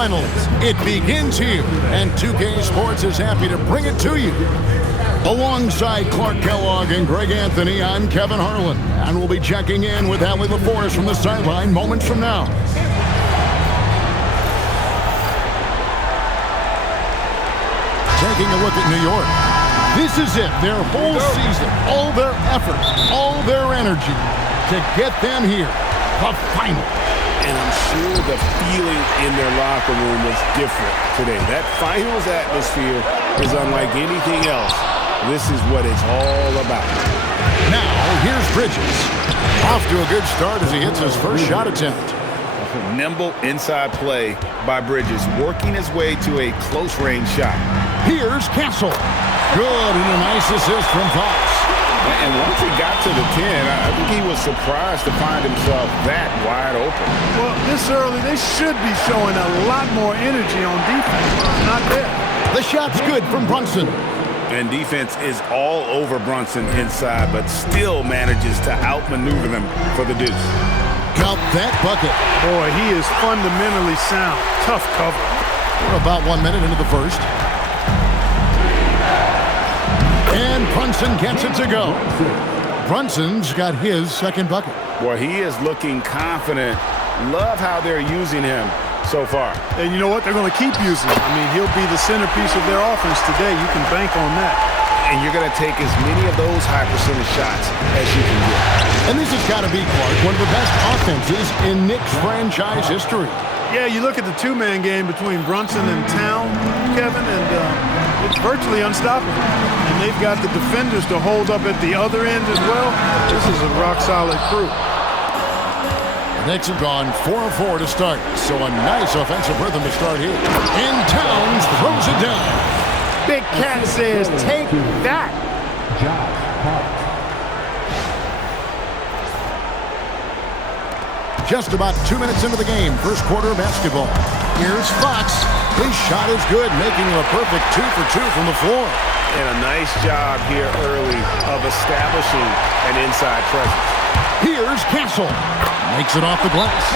Finals. It begins here, and 2K Sports is happy to bring it to you. Alongside Clark Kellogg and Greg Anthony, I'm Kevin Harlan, and we'll be checking in with Allie LaForest from the sideline moments from now. Taking a look at New York. This is it, their whole season, all their effort, all their energy to get them here, the final. And I'm sure the feeling in their locker room was different today. That finals atmosphere is unlike anything else. This is what it's all about. Now, here's Bridges. Off to a good start as he hits his first shot attempt. Nimble inside play by Bridges, working his way to a close-range shot. Here's Castle. Good, and a nice assist from Fox. And once he got to the 10, I think he was surprised to find himself that wide open. Well, this early, they should be showing a lot more energy on defense. It's not there. The shot's good from Brunson. And defense is all over Brunson inside, but still manages to outmaneuver them for the deuce. Count that bucket. Boy, he is fundamentally sound. Tough cover. We're about 1 minute into the first. And Brunson gets it to go. Brunson's got his second bucket. Well, he is looking confident. Love how they're using him so far. And you know what? They're going to keep using him. I mean, he'll be the centerpiece of their offense today. You can bank on that. And you're going to take as many of those high percentage shots as you can get. And this has got to be, Clark, one of the best offenses in Knicks franchise history. Yeah, you look at the two-man game between Brunson and Town, Kevin, and it's virtually unstoppable. And they've got the defenders to hold up at the other end as well. This is a rock-solid crew. The Knicks have gone 4 of 4 to start, so a nice offensive rhythm to start here. And Towns throws it down. Big Cat says, take that. Just about 2 minutes into the game, first quarter of basketball. Here's Fox. His shot is good, making it a perfect 2 for 2 from the floor. And a nice job here early of establishing an inside presence. Here's Castle. Makes it off the glass.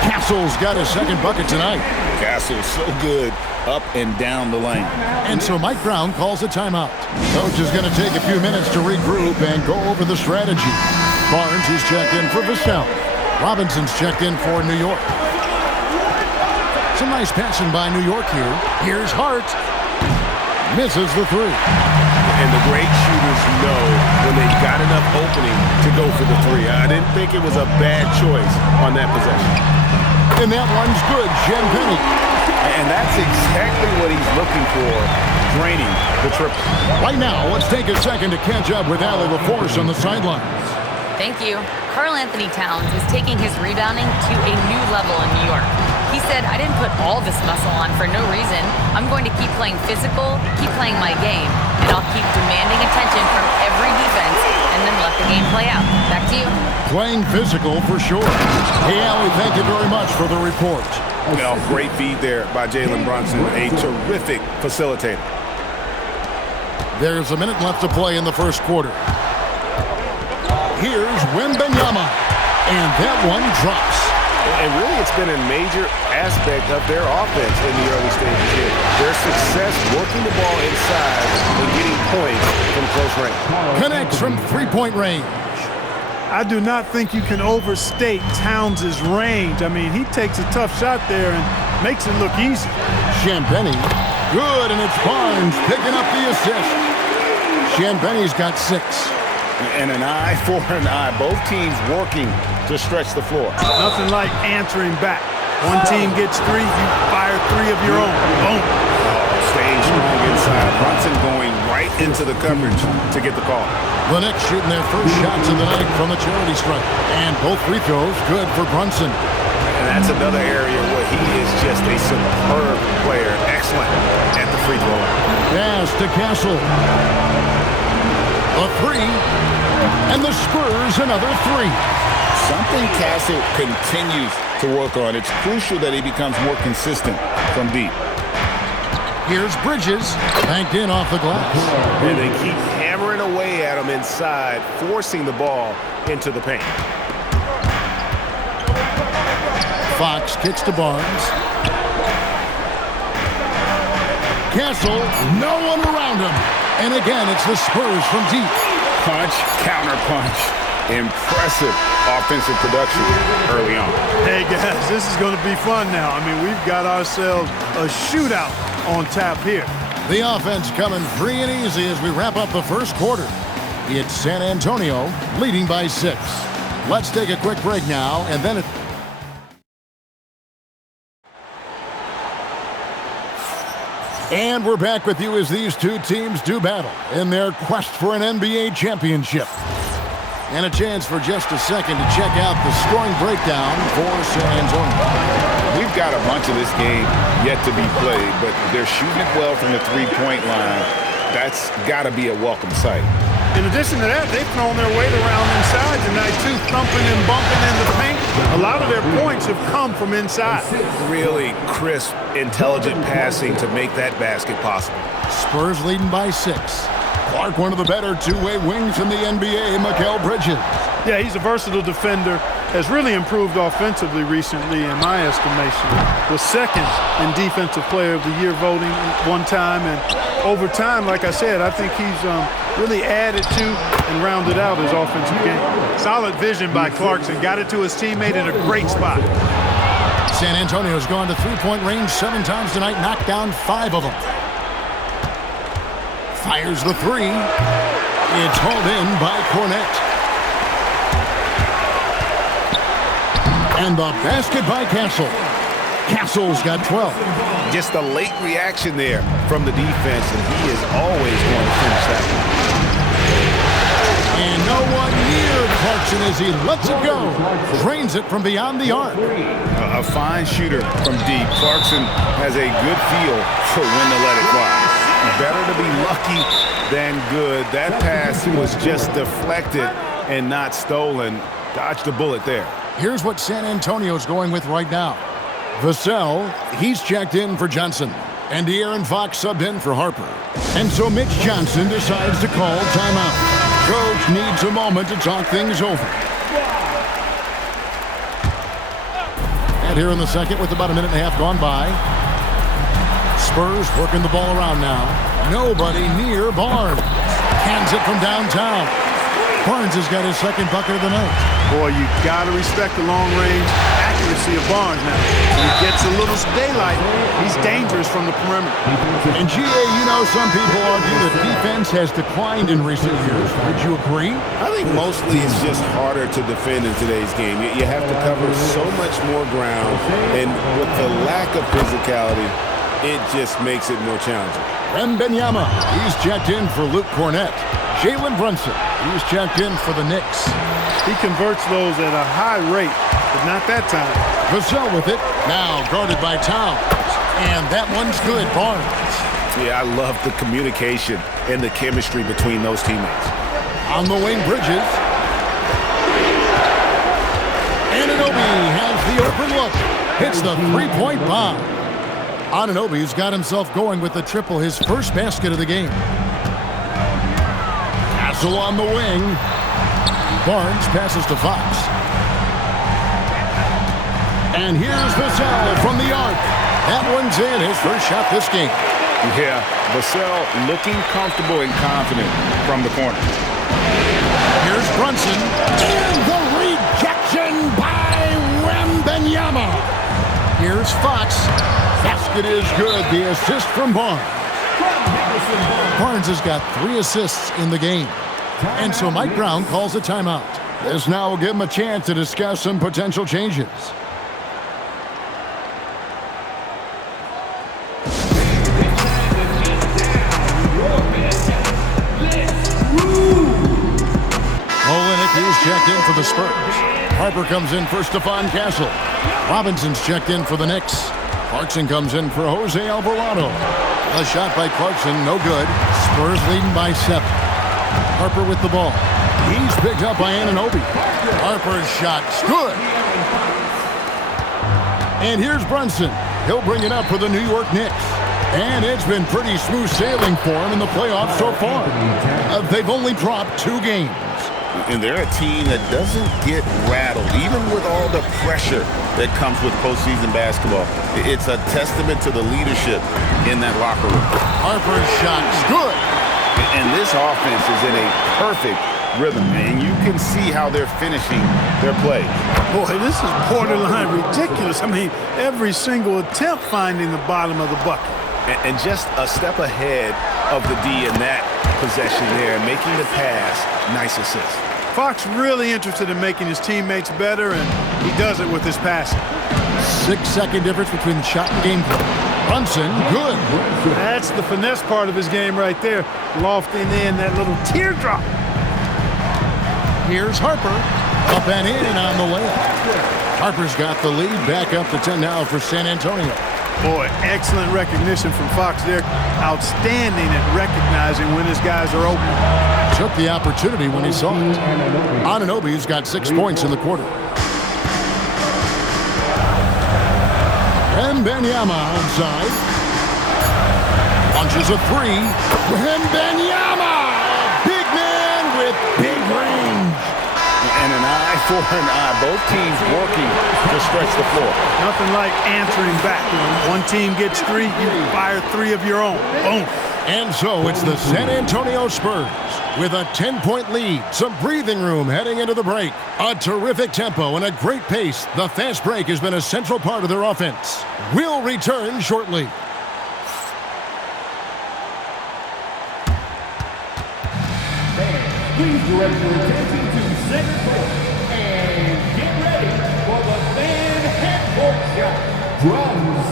Castle's got his second bucket tonight. Castle's so good up and down the lane. And so Mike Brown calls a timeout. Coach is going to take a few minutes to regroup and go over the strategy. Barnes is checked in for Vissell. Robinson's checked in for New York. Some nice passing by New York here. Here's Hart. Misses the three. And the great shooters know when they've got enough opening to go for the three. I didn't think it was a bad choice on that possession. And that one's good, Champagnie. And that's exactly what he's looking for, draining the triple. Right now, let's take a second to catch up with Allie LaForest on the sidelines. Thank you. Karl Anthony Towns is taking his rebounding to a new level in New York. He said, I didn't put all this muscle on for no reason. I'm going to keep playing physical, keep playing my game, and I'll keep demanding attention from every defense and then let the game play out. Back to you. Playing physical for sure. Hey, Allie, thank you very much for the report. Well, great feed there by Jalen Brunson, a terrific facilitator. There's a minute left to play in the first quarter. Here's Wembanyama, and that one drops. And really, it's been a major aspect of their offense in the early stages here. Their success working the ball inside and getting points from close range. Connects from three-point range. I do not think you can overstate Towns' range. I mean, he takes a tough shot there and makes it look easy. Champagnie, good, and it's Barnes picking up the assist. Champagnie's got 6. And an eye for an eye. Both teams working to stretch the floor. Nothing like answering back. One team gets 3, you fire 3 of your own. Boom. Staying strong inside. Brunson going right into the coverage to get the call. The Knicks shooting their first shots of the night from the charity stripe. And both free throws good for Brunson. And that's another area where he is just a superb player. Excellent at the free throw line. Pass to Castle. A 3. And the Spurs another 3. Something Castle continues to work on. It's crucial that he becomes more consistent from deep. Here's Bridges, banked in off the glass. And they keep hammering away at him inside, forcing the ball into the paint. Fox kicks to Barnes. Castle, no one around him. And again, it's the Spurs from deep. Punch, counter punch. Impressive offensive production early on. Hey, guys, this is going to be fun now. I mean, we've got ourselves a shootout on tap here. The offense coming free and easy as we wrap up the first quarter. It's San Antonio leading by 6. Let's take a quick break now, and then it... And we're back with you as these two teams do battle in their quest for an NBA championship. And a chance for just a second to check out the scoring breakdown for San Antonio. We've got a bunch of this game yet to be played, but they're shooting it well from the three-point line. That's got to be a welcome sight. In addition to that, they've thrown their weight around inside tonight, too, thumping and bumping in the paint. A lot of their points have come from inside. Really crisp, intelligent passing to make that basket possible. Spurs leading by 6. Clark, one of the better two-way wings in the NBA, Mikal Bridges. Yeah, he's a versatile defender, has really improved offensively recently, in my estimation. Was second in Defensive Player of the Year voting one time, and over time, like I said, I think he's really added to and rounded out his offensive game. Solid vision by Clarkson, got it to his teammate in a great spot. San Antonio's gone to three-point range 7 times tonight, knocked down 5 of them. Fires the 3. It's hauled in by Cornette. And the basket by Castle. Castle's got 12. Just a late reaction there from the defense, and he is always going to finish that one. And no one near Clarkson as he lets it go. Drains it from beyond the arc. A fine shooter from deep. Clarkson has a good feel for when to let it fly. Better to be lucky than good. That pass was just deflected and not stolen. Dodged a bullet there. Here's what San Antonio's going with right now. Vassell, he's checked in for Johnson. And De'Aaron Fox subbed in for Harper. And so Mitch Johnson decides to call timeout. Coach needs a moment to talk things over. And here in the second with about a minute and a half gone by. Spurs working the ball around now. Nobody near Barnes. Hands it from downtown. Barnes has got his second bucket of the night. Boy, you got to respect the long-range accuracy of Barnes now. When he gets a little daylight, he's dangerous from the perimeter. And GA, you know, some people argue that defense has declined in recent years. Would you agree? I think mostly it's just harder to defend in today's game. You have to cover so much more ground, and with the lack of physicality, it just makes it more challenging. Wembanyama, he's checked in for Luke Cornette. Jalen Brunson, he's checked in for the Knicks. He converts those at a high rate, but not that time. Vassell with it, now guarded by Towns. And that one's good, Barnes. Yeah, I love the communication and the chemistry between those teammates. On the wing, Bridges. Anunoby has the open look. Hits the three-point bomb. Anunoby's got himself going with the triple, his first basket of the game. Castle on the wing. Barnes passes to Fox. And here's Vassell from the arc. That one's in, his first shot this game. Yeah, Vassell looking comfortable and confident from the corner. Here's Brunson. And the rejection by Wembanyama. Here's Fox. Basket is good. The assist from Barnes. Barnes has got 3 assists in the game. And so Mike Brown calls a timeout. This now will give him a chance to discuss some potential changes. Olenek is checked in for the Spurs. Harper comes in for Stephon Castle. Robinson's checked in for the Knicks. Clarkson comes in for Jose Alvarado. A shot by Clarkson, no good. Spurs leading by 7. Harper with the ball. He's picked up by Anunoby. Harper's shot's good. And here's Brunson. He'll bring it up for the New York Knicks. And it's been pretty smooth sailing for him in the playoffs so far. They've only dropped 2 games. And they're a team that doesn't get rattled, even with all the pressure that comes with postseason basketball. It's a testament to the leadership in that locker room. Harper's shot's good. And this offense is in a perfect rhythm, and you can see how they're finishing their plays. Boy, this is borderline ridiculous. I mean, every single attempt finding the bottom of the bucket. And just a step ahead of the D in that possession there, making the pass. Nice assist. Fox really interested in making his teammates better, and he does it with his passing. 6-second difference between the shot and game play. Brunson, good. That's the finesse part of his game right there, lofting in that little teardrop. Here's Harper. Up and in on the layup. Harper's got the lead. Back up to 10 now for San Antonio. Boy, excellent recognition from Fox there. Outstanding at recognizing when his guys are open. Took the opportunity when he saw it. Anunoby's got 6 points in the quarter. Wembanyama outside. Punches a three. Wembanyama! Big man with big range. And an eye for an eye. Both teams working to stretch the floor. Nothing like answering back. When one team gets 3, you fire 3 of your own. Boom. And so it's the San Antonio Spurs with a 10-point lead, some breathing room heading into the break. A terrific tempo and a great pace. The fast break has been a central part of their offense. We'll return shortly. Please direct your attention to center court and get ready for the fan half-court shot. Drums.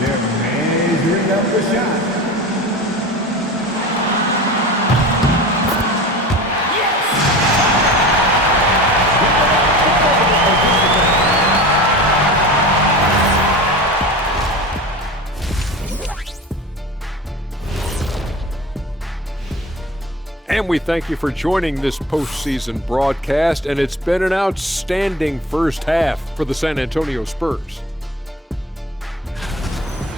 They're measuring up the shot. And we thank you for joining this postseason broadcast, and it's been an outstanding first half for the San Antonio Spurs.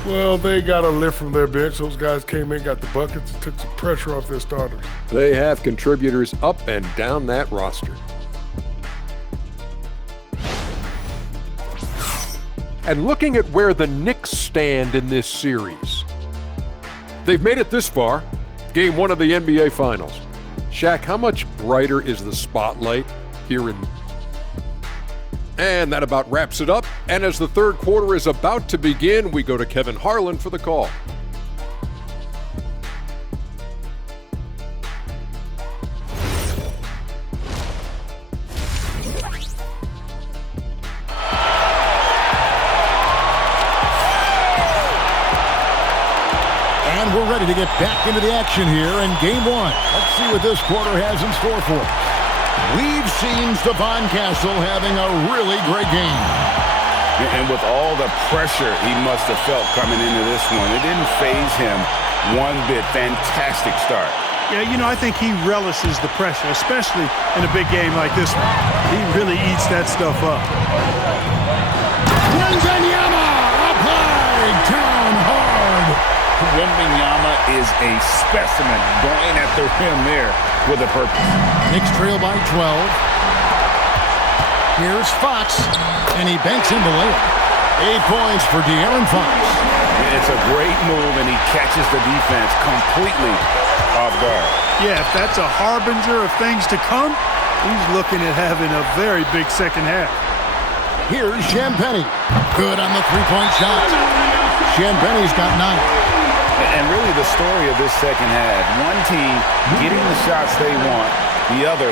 Well, they got a lift from their bench. Those guys came in, got the buckets, and took some pressure off their starters. They have contributors up and down that roster. And looking at where the Knicks stand in this series, they've made it this far, Game 1 of the NBA Finals. Shaq, how much brighter is the spotlight here in... And that about wraps it up. And as the third quarter is about to begin, we go to Kevin Harlan for the call. And we're ready to get back into the action here in Game 1. Let's see what this quarter has in store for us. We've seen Stephon Castle having a really great game. And with all the pressure he must have felt coming into this one, it didn't faze him one bit. Fantastic start. Yeah, you know, I think he relishes the pressure, especially in a big game like this one. He really eats that stuff up. Wembanyama up high, down hard. Wembanyama is a specimen going at the rim there with a purpose. Knicks trail by 12. Here's Fox, and he banks in the layup. 8 points for De'Aaron Fox. It's a great move, and he catches the defense completely off guard. Yeah, if that's a harbinger of things to come, he's looking at having a very big second half. Here's Champagnie. Good on the three-point shot. Champagnie's got 9. And really the story of this second half, one team getting the shots they want, the other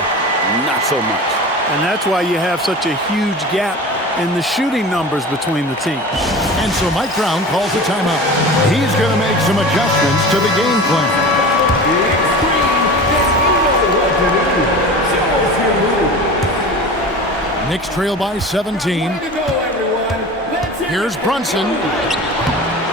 not so much. And that's why you have such a huge gap in the shooting numbers between the teams. And so Mike Brown calls a timeout. He's going to make some adjustments to the game plan. Knicks trail by 17. Here's Brunson.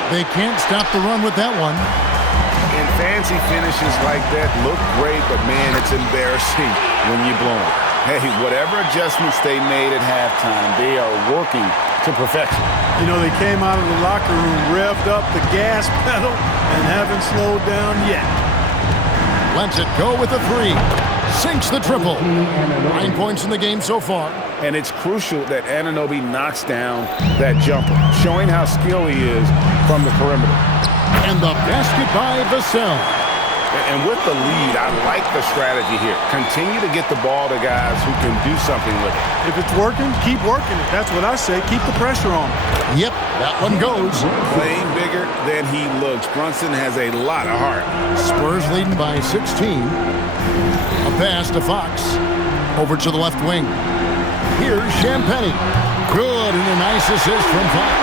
They can't stop the run with that one. And fancy finishes like that look great, but man, it's embarrassing when you blow them. Hey, whatever adjustments they made at halftime, they are working to perfection. You know, they came out of the locker room, revved up the gas pedal, and haven't slowed down yet. Lets it go with a three. Sinks the triple. 9 points in the game so far. And it's crucial that Anunoby knocks down that jumper, showing how skilled he is from the perimeter. And the basket by Vassell. And with the lead, I like the strategy here. Continue to get the ball to guys who can do something with it. If it's working, keep working it. That's what I say. Keep the pressure on. Yep, that one goes. Playing bigger than he looks. Brunson has a lot of heart. Spurs leading by 16. A pass to Fox. Over to the left wing. Here's Champagnie. Good, and a nice assist from Fox.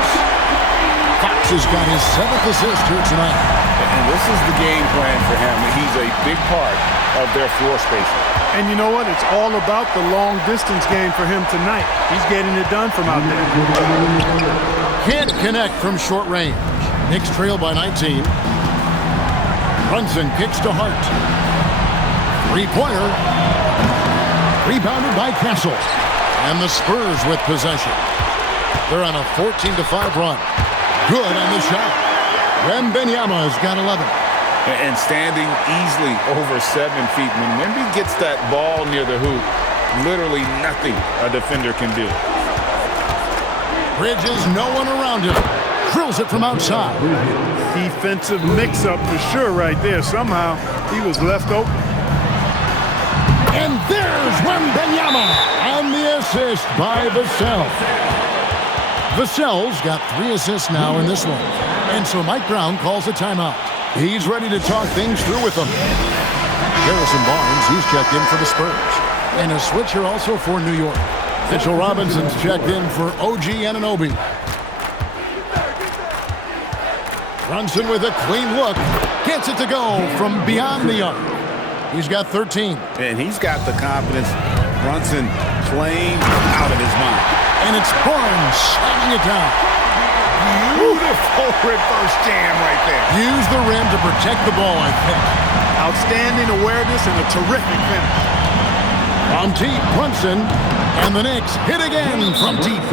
Fox has got his 7th assist here tonight. And this is the game plan for him. He's a big part of their floor spacing. And you know what? It's all about the long distance game for him tonight. He's getting it done from out there. Can't connect from short range. Knicks trail by 19. Brunson kicks to Hart. Three-pointer. Rebounded by Castle. And the Spurs with possession. They're on a 14-5 run. Good on the shot. Wembanyama has got 11. And standing easily over 7 feet. When Wemby gets that ball near the hoop, literally nothing a defender can do. Bridges, no one around him. Drills it from outside. Defensive mix-up for sure right there. Somehow he was left open. And there's Wembanyama on the assist by Vassell. Vassell's got 3 assists now in this one. And so Mike Brown calls a timeout. He's ready to talk things through with them. Harrison Barnes, he's checked in for the Spurs. And a switch here also for New York. Mitchell Robinson's checked in for OG Anunoby. Brunson with a clean look. Gets it to go from beyond the arc. He's got 13. And he's got the confidence. Brunson playing out of his mind. And it's Barnes slamming it down. Beautiful reverse jam right there. Use the rim to protect the ball, I think. Outstanding awareness and a terrific finish. From deep, Brunson, and the Knicks hit again from deep.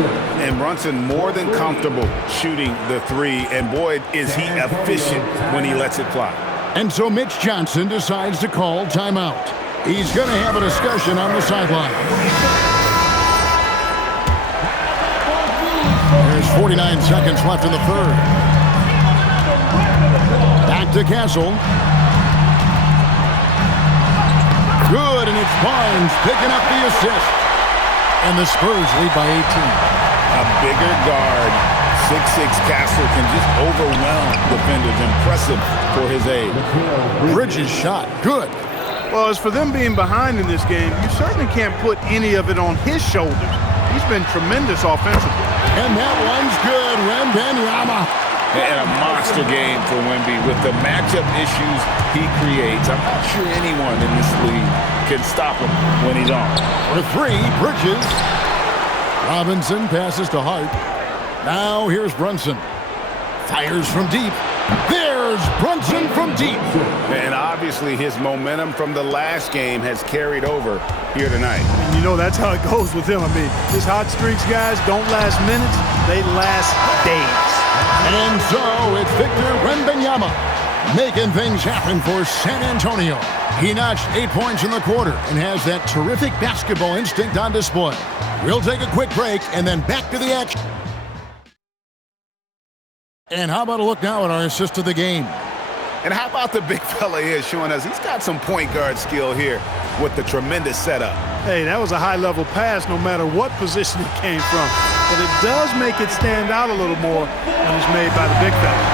And Brunson more than comfortable shooting the three. And boy, is he efficient when he lets it fly. And so Mitch Johnson decides to call timeout. He's going to have a discussion on the sideline. There's 49 seconds left in the third. Back to Castle. Good, and it's Barnes picking up the assist. And the Spurs lead by 18. A bigger guard, 6'6" Castle can just overwhelm defenders. Impressive for his age. Bridges shot, good. Well, as for them being behind in this game, you certainly can't put any of it on his shoulders. He's been tremendous offensively. And that one's good, Wembanyama. And a monster game for Wemby with the matchup issues he creates. I'm not sure anyone in this league can stop him when he's on. For three, Bridges. Robinson passes to Hart. Now here's Brunson. Fires from deep. There's Brunson from deep. And obviously his momentum from the last game has carried over here tonight. And you know that's how it goes with him. I mean, his hot streaks, guys, don't last minutes. They last days. And so it's Victor Wembanyama making things happen for San Antonio. He notched 8 points in the quarter and has that terrific basketball instinct on display. We'll take a quick break and then back to the action. And how about a look now at our assist of the game? And how about the big fella here showing us he's got some point guard skill here with the tremendous setup. Hey, that was a high-level pass no matter what position it came from. But it does make it stand out a little more when it's made by the big fella.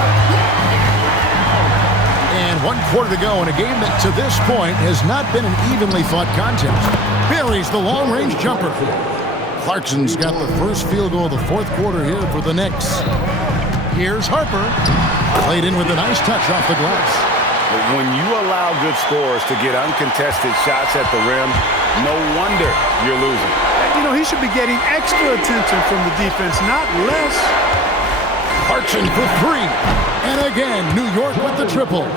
And 1 quarter to go in a game that to this point has not been an evenly fought contest. Buries the long-range jumper. Clarkson's got the first field goal of the 4th quarter here for the Knicks. Here's Harper. Played in with a nice touch off the glass. When you allow good scorers to get uncontested shots at the rim, no wonder you're losing. You know, he should be getting extra attention from the defense, not less. Clarkson for three. And again, New York with the triple.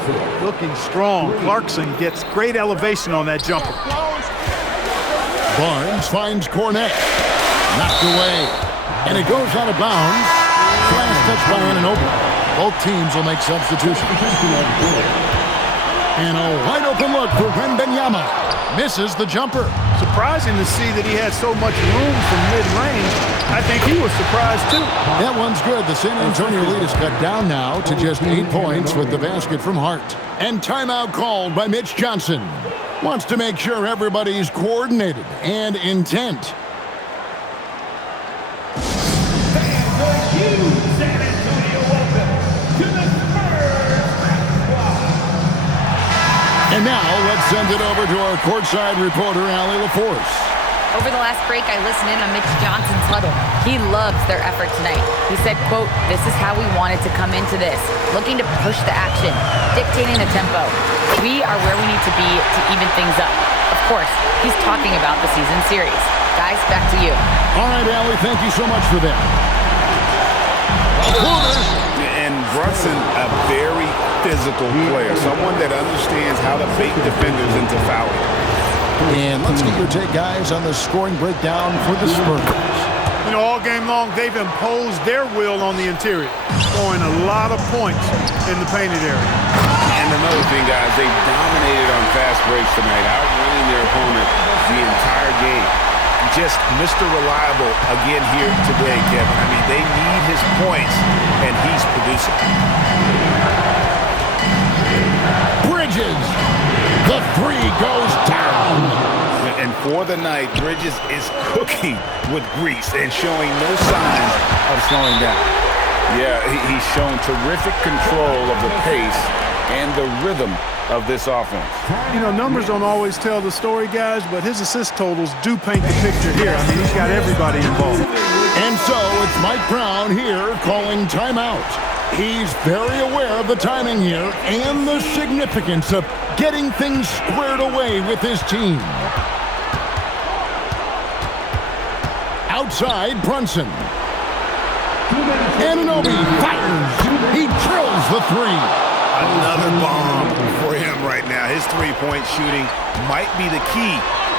Looking strong. Clarkson gets great elevation on that jumper. Barnes finds Cornette. Knocked away. And it goes out of bounds. Last touch by Anunoby. Both teams will make substitutions. And a wide open look for Wembanyama. Misses the jumper. Surprising to see that he had so much room from mid-range. I think he was surprised too. That one's good. The San Antonio lead is cut down now to just 8 points with the basket from Hart. And timeout called by Mitch Johnson. Wants to make sure everybody's coordinated and intent. Fans are huge. San Antonio, welcome to the Spurs basketball. And now let's send it over to our courtside reporter, Allie LaForce. Over the last break, I listened in on Mitch Johnson's huddle. He loves their effort tonight. He said, quote, "This is how we wanted to come into this, looking to push the action, dictating the tempo. We are where we need to be to even things up." Of course, he's talking about the season series. Guys, back to you. All right, Allie, thank you so much for that. And Brunson, a very physical player, someone that understands how to bait defenders into fouling. And let's get your take, guys, on the scoring breakdown for the Spurs. You know, all game long, they've imposed their will on the interior, scoring a lot of points in the painted area. And another thing, guys, they dominated on fast breaks tonight, outrunning their opponent the entire game. Just Mr. Reliable again here today, Kevin. I mean, they need his points, and he's producing. Bridges. The three goes down. And for the night, Bridges is cooking with grease and showing no signs of slowing down. Yeah, he's shown terrific control of the pace and the rhythm of this offense. You know, numbers don't always tell the story, guys, but his assist totals do paint the picture here. I mean, he's got everybody involved. And so it's Mike Brown here calling timeout. He's very aware of the timing here and the significance of getting things squared away with his team. Outside, Brunson. Anunoby fires. He drills the three. Another bomb for him right now. His three-point shooting might be the key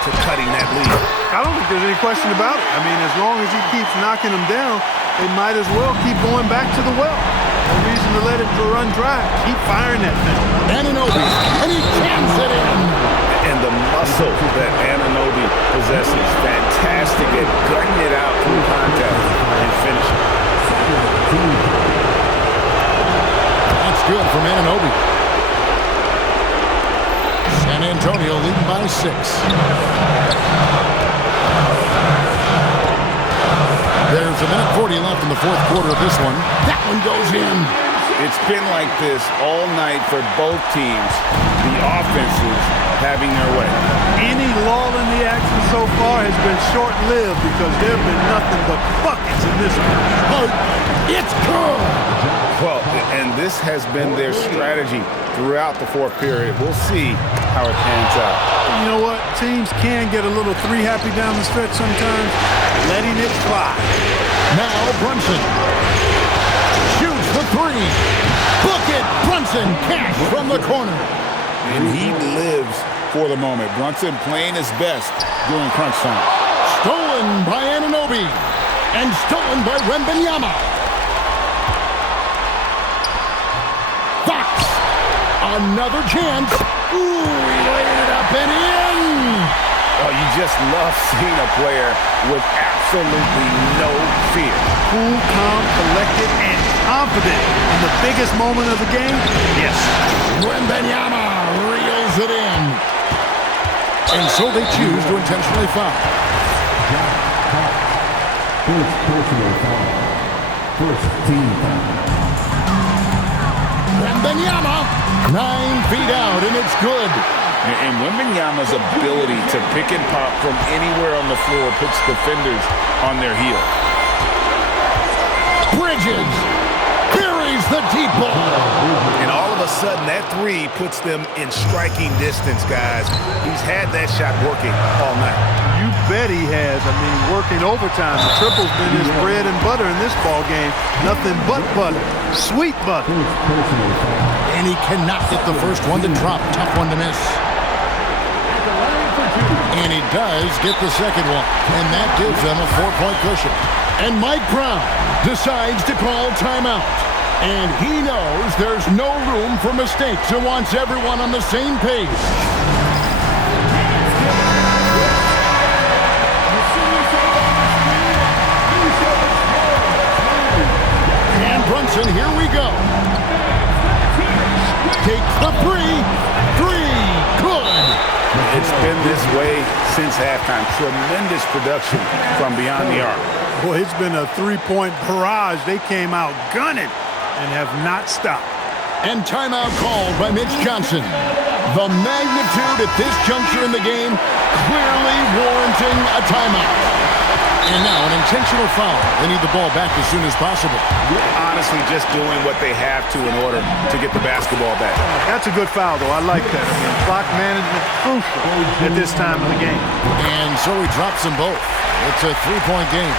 to cutting that lead. I don't think there's any question about it. I mean, as long as he keeps knocking them down, they might as well keep going back to the well. No reason to let it run dry. Keep firing that thing. Anunoby, and he jams it in. And the muscle that Anunoby possesses, fantastic at gutting it out through contact and finishing. That's good from Anunoby. San Antonio leading by 6. There's a minute 40 left in the fourth quarter of this one. That one goes in. It's been like this all night for both teams. The offenses having their way. Any lull in the action so far has been short-lived because there have been nothing but buckets in this one. But it's good. Well, and this has been their strategy throughout the fourth period. We'll see how it pans out. You know what? Teams can get a little three-happy down the stretch sometimes. Letting it fly. Now Brunson shoots the three. Book it, Brunson. Cash from the corner. And he lives for the moment. Brunson playing his best during crunch time. Stolen by Anunoby. And stolen by Wembanyama. Fox. Another chance. Ooh, he laid it up and in. Oh, you just love seeing a player with absolutely no fear. Cool, calm, collected, and confident in the biggest moment of the game? Yes. Wembanyama reels it in. And so they choose to intentionally foul. First personal foul. First team foul. Wembanyama, 9 feet out, and it's good. And Wembanyama's ability to pick and pop from anywhere on the floor puts defenders on their heel. Bridges buries the deep ball. And all of a sudden, that three puts them in striking distance, guys. He's had that shot working all night. You bet he has. I mean, working overtime. The triple's been his bread and butter in this ball game. Nothing but butter. Sweet butter. And he cannot get the first one to drop. Tough one to miss. And he does get the second one. And that gives them a 4-point cushion. And Mike Brown decides to call timeout. And he knows there's no room for mistakes and wants everyone on the same page. And Brunson, here we go. Takes the three. Good. It's been this way since halftime. Tremendous production from beyond the arc. Boy, it's been a three-point barrage. They came out gunning and have not stopped. And timeout called by Mitch Johnson. The magnitude at this juncture in the game clearly warranting a timeout. And now an intentional foul. They need the ball back as soon as possible. Honestly, just doing what they have to in order to get the basketball back. That's a good foul, though. I like that. I mean, clock management crucial at this time of the game. And so he drops them both. It's a three-point game.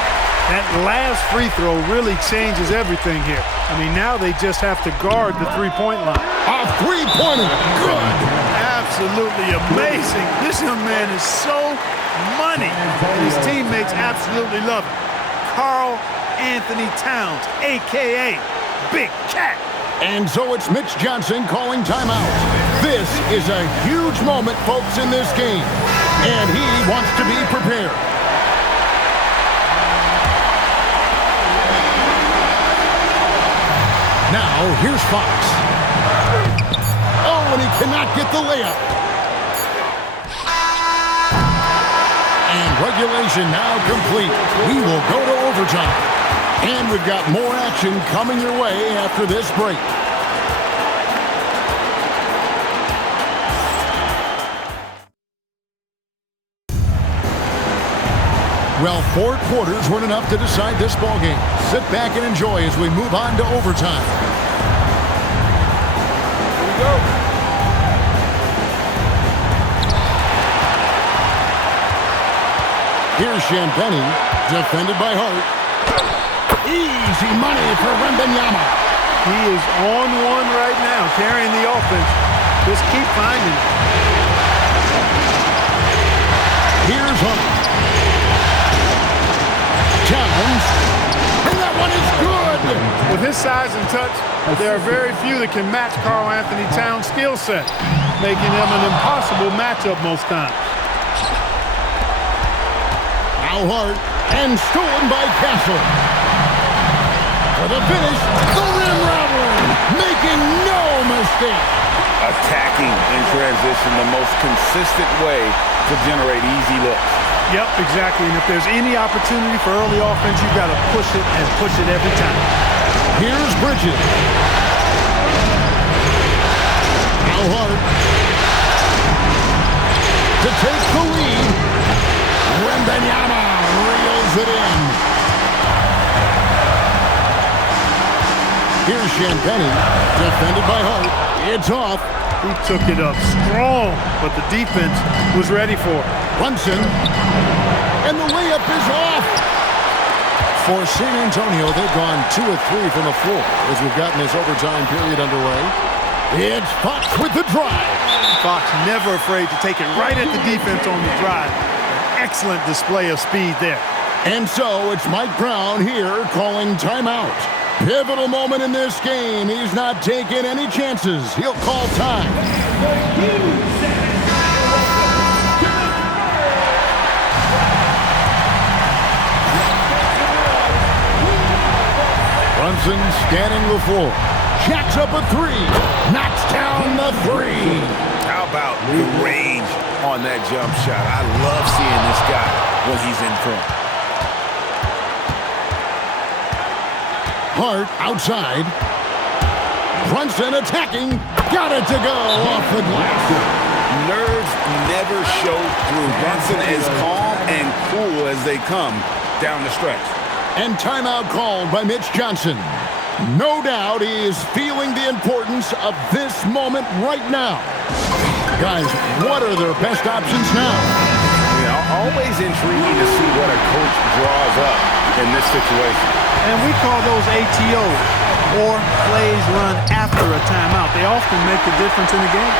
That last free throw really changes everything here. I mean, now they just have to guard the three-point line. A three-pointer. Good. Absolutely amazing. This young man is so money. His teammates absolutely love him. Karl Anthony Towns, a.k.a. Big Cat. And so it's Mitch Johnson calling timeout. This is a huge moment, folks, in this game. And he wants to be prepared. Now, here's Fox. Oh, and he cannot get the layup. And regulation now complete. We will go to overtime. And we've got more action coming your way after this break. Well, 4 quarters weren't enough to decide this ballgame. Sit back and enjoy as we move on to overtime. Here we go. Here's Champagny, defended by Hart. Easy money for Wembanyama. He is on one right now, carrying the offense. Just keep finding it. Here's Hart. Towns, and that one is good! With his size and touch, there are very few that can match Karl Anthony Towns' skill set, making him an impossible matchup most times. Now Hart, and stolen by Castle. For the finish, the rim rattling, making no mistake. Attacking in transition, the most consistent way to generate easy looks. Yep, exactly. And if there's any opportunity for early offense, you've got to push it and push it every time. Here's Bridges. Now Hart. To take the lead. Wembanyama reels it in. Here's Champagny, defended by Hart. It's off. He took it up strong, but the defense was ready for it. Brunson, and the layup is off. For San Antonio, they've gone 2 of 3 from the floor as we've gotten this overtime period underway. It's Fox with the drive. Fox never afraid to take it right at the defense on the drive. Excellent display of speed there. And so it's Mike Brown here calling timeout. Pivotal moment in this game. He's not taking any chances. He'll call time. Brunson scanning the floor. Jacks up a 3. Knocks down the 3. How about the range on that jump shot? I love seeing this guy when he's in form. Hart outside. Brunson attacking. Got it to go off the glass. Nerves never show through. Brunson is calm and cool as they come down the stretch. And timeout called by Mitch Johnson. No doubt he is feeling the importance of this moment right now. Guys, what are their best options now? Always intriguing to see what a coach draws up in this situation. And we call those ATOs, or plays run after a timeout. They often make the difference in the game.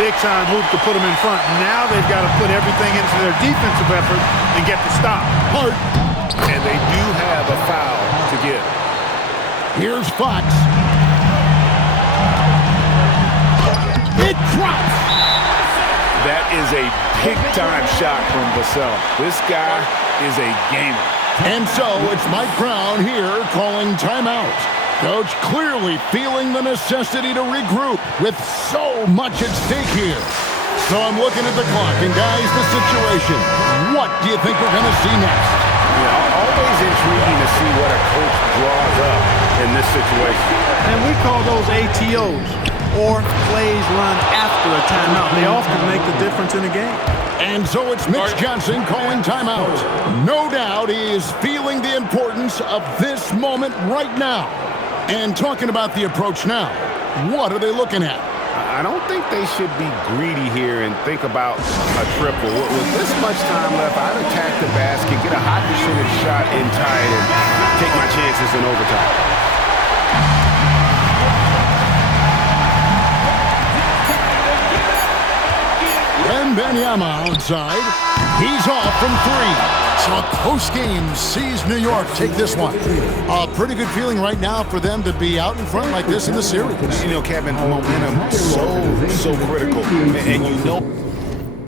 Big time hoop to put them in front. Now they've got to put everything into their defensive effort and get the stop. Hart. And they do have a foul to give. Here's Fox. It drops. That is a big-time shot from Vassell. This guy is a gamer. And so it's Mike Brown here calling timeout. Coach clearly feeling the necessity to regroup with so much at stake here. So I'm looking at the clock, and guys, the situation. What do you think we're going to see next? Yeah, always intriguing to see what a coach draws up in this situation. And we call those ATOs, or plays run after a timeout. They often make the difference in a game. And so it's Mitch Johnson calling timeout. No doubt he is feeling the importance of this moment right now. And talking about the approach now, what are they looking at? I don't think they should be greedy here and think about a triple. With this much time left, I'd attack the basket, get a high percentage shot in tight, and take my chances in overtime. And Benyama outside. He's off from three. So a close game sees New York take this one. A pretty good feeling right now for them to be out in front like this in the series. You know, Kevin, momentum so critical. And you know